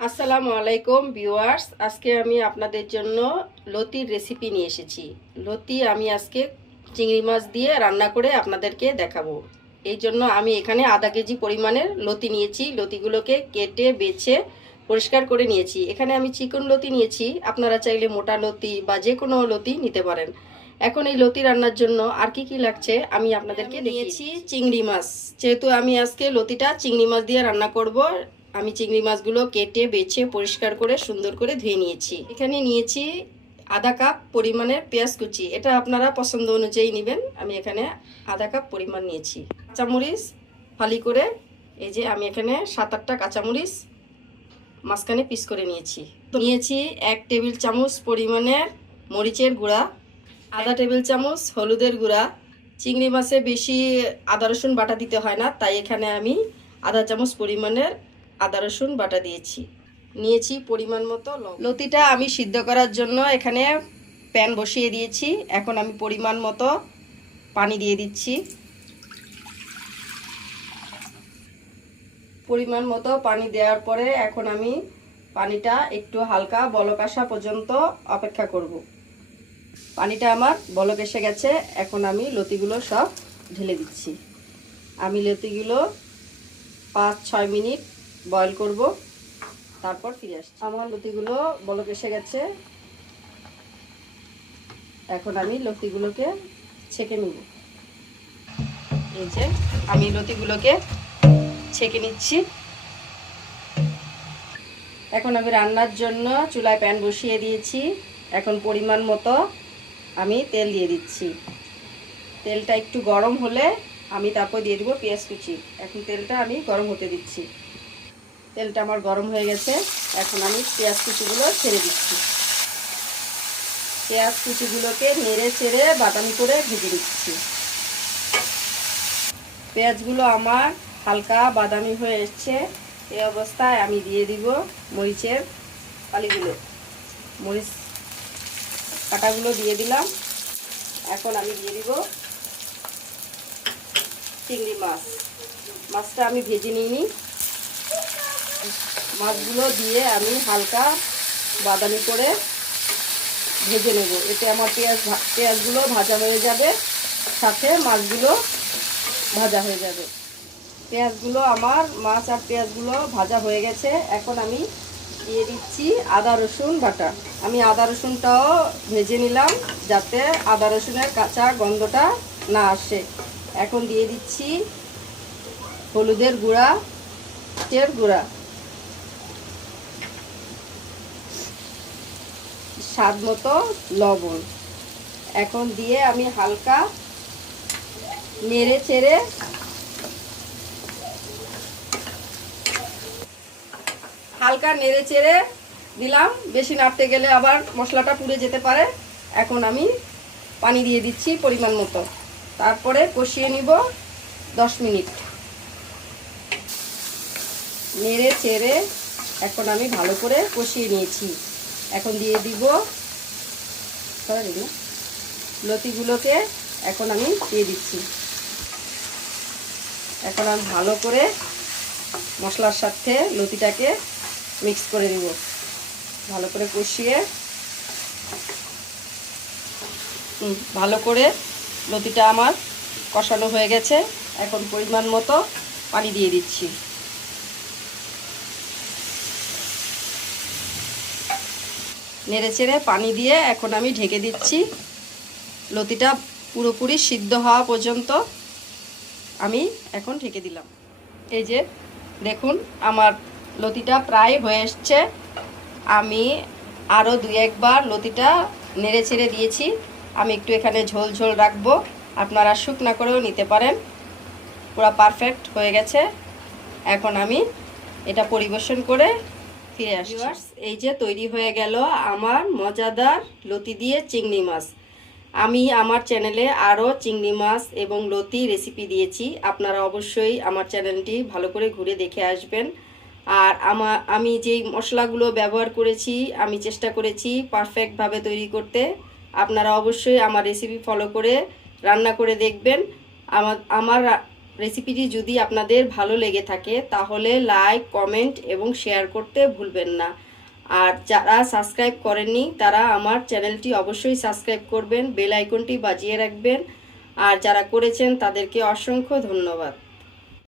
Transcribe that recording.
আসসালামু আলাইকুম ভিউয়ার্স আজকে আমি আপনাদের জন্য লতির রেসিপি নিয়ে এসেছি। লতি আমি আজকে চিংড়ি মাছ দিয়ে রান্না করে আপনাদেরকে দেখাবো। এই জন্য আমি এখানে আধা কেজি পরিমাণের লতি নিয়েছি। লতিগুলোকে কেটে বেছে পরিষ্কার করে নিয়েছি। এখানে আমি চিকন লতি নিয়েছি। আপনারা চাইলে মোটা লতি বা যে কোনো লতি নিতে পারেন। এখন এই লতি রান্নার জন্য আর কি কি লাগছে আমি আপনাদেরকে নিয়েছি চিংড়ি মাছ। যেহেতু আমি আজকে লতিটা চিংড়ি মাছ দিয়ে রান্না করব আমি চিংড়ি মাছগুলো কেটে, বেছে, পরিষ্কার করে, সুন্দর করে ধুয়ে নিয়েছি। এখানে নিয়েছি আধা কাপ পরিমাণের পেঁয়াজ কুচি। এটা আপনারা পছন্দ অনুযায়ী নেবেন। আমি এখানে আধা কাপ পরিমাণ নিয়েছি। কাঁচামরিচ ফালি করে, এই যে আমি এখানে সাত আটটা কাঁচামরিচ মাঝখানে পিস করে নিয়েছি। নিয়েছি এক টেবিল চামচ পরিমাণের মরিচের গুঁড়া, আধা টেবিল চামচ হলুদের গুঁড়া। চিংড়ি মাছে বেশি আদা রসুন বাটা দিতে হয় না, তাই এখানে আমি আধা চামচ পরিমাণের আদা, রসুন, বাটা দিয়েছি। নিয়েছি পরিমাণ মতো লতিটা আমি সিদ্ধ করার জন্য এখানে প্যান বসিয়ে দিয়েছি। এখন আমি পরিমাণ মতো পানি দিয়ে দিচ্ছি। পরিমাণ মতো পানি দেওয়ার পরে এখন আমি পানিটা একটু হালকা বলক আসা পর্যন্ত অপেক্ষা করব। পানিটা আমার বলক এসে গেছে। এখন আমি লতিগুলো সব ঢেলে দিচ্ছি। আমি লতিগুলো পাঁচ, ছয় মিনিট বয়ল করব। তারপর ফিরে আসছি। আমার লতিগুলো বলক এসে গেছে। এখন আমি লতিগুলোকে ছেঁকে নিব। এই যে আমি লতিগুলোকে ছেঁকে নিচ্ছি। এখন আমি রান্নার জন্য চুলায় প্যান বসিয়ে দিয়েছি। এখন পরিমাণ মতো আমি তেল দিয়ে দিচ্ছি। তেলটা একটু গরম হলে আমি তারপর দিয়ে দেবো পেঁয়াজ কুচি। এখন তেলটা আমি গরম হতে দিচ্ছি। তেলটা আমার গরম হয়ে গেছে। এখন আমি পেঁয়াজ কুচিগুলো ছেড়ে দিচ্ছি। পেঁয়াজ কুচিগুলোকে নেড়ে চেড়ে বাদামি করে ভেজে দিচ্ছি পেঁয়াজগুলো আমার হালকা বাদামি হয়ে এসছে। এই অবস্থায় আমি দিয়ে দিব মরিচের পালিগুলো মরিচ কাটাগুলো দিয়ে দিলাম। এখন আমি দিয়ে দিব চিংড়ি মাছ। মাছটা আমি ভেজে নিইনি। মাছগুলো দিয়ে আমি হালকা বাদামি করে ভেজে নেব। এতে আমার পেঁয়াজ পেঁয়াজগুলো ভাজা হয়ে যাবে, সাথে মাছগুলো ভাজা হয়ে যাবে। পেঁয়াজগুলো আমার মাছ আর পেঁয়াজগুলো ভাজা হয়ে গেছে। এখন আমি দিয়ে দিচ্ছি আদা, রসুন, বাটা। আমি আদা, রসুনটাও ভেজে নিলাম যাতে আদা, রসুনের কাঁচা গন্ধটা না আসে। এখন দিয়ে দিচ্ছি হলুদের গুঁড়া তের গুঁড়া। স্বাদ মতো লবণ। এখন দিয়ে আমি হালকা নেড়ে চেড়ে হালকা নেড়ে চেড়ে দিলাম। বেশি নাড়তে গেলে আবার মশলাটা পুড়ে যেতে পারে। এখন আমি পানি দিয়ে দিচ্ছি পরিমাণ মতো। তারপরে কষিয়ে নিব দশ মিনিট। নেড়ে চেড়ে এখন আমি ভালো করে কষিয়ে নিয়েছি। এখন দিয়ে দিব। লতিগুলোকে এখন আমি দিয়ে দিচ্ছি। এখন আমি ভালো করে মশলার সাথে লতিটাকে মিক্স করে নিব। ভালো করে কষিয়ে। ভালো করে লতিটা আমার কষানো হয়ে গেছে। এখন পরিমাণ মতো পানি দিয়ে দিচ্ছি। নেড়ে চেড়ে পানি দিয়ে এখন আমি ঢেকে দিচ্ছি। লতিটা পুরোপুরি সিদ্ধ হওয়া পর্যন্ত আমি এখন ঢেকে দিলাম। এই যে, দেখুন, আমার লতিটা প্রায় হয়ে এসছে। আমি আরও দুই একবার লতিটা নেড়ে ছেড়ে দিয়েছি। আমি একটু এখানে ঝোল ঝোল রাখব। আপনারা শুকনা করেও নিতে পারেন। পুরো পারফেক্ট হয়ে গেছে। এখন আমি এটা পরিবেশন করে ফিরে আসি এই যে তৈরি হয়ে গেল আমার মজাদার লতি দিয়ে চিংড়ি মাছ। আমি আমার চ্যানেলে আরও চিংড়ি মাছ এবং লতি রেসিপি দিয়েছি। আপনারা অবশ্যই আমার চ্যানেলটি ভালো করে ঘুরে দেখে আসবেন। আর আমা, আমি যেই মশলাগুলো ব্যবহার করেছি, আমি চেষ্টা করেছি পারফেক্টভাবে তৈরি করতে। আপনারা অবশ্যই আমার রেসিপি ফলো করে রান্না করে দেখবেন। আমার আমার রেসিপিটি যদি আপনাদের ভালো লেগে থাকে, তাহলে লাইক কমেন্ট এবং শেয়ার করতে ভুলবেন না। আর যারা সাবস্ক্রাইব করেননি, তারা আমার চ্যানেলটি অবশ্যই সাবস্ক্রাইব করবেন বেল আইকনটি বাজিয়ে রাখবেন। আর যারা করেছেন, তাদেরকে অসংখ্য ধন্যবাদ।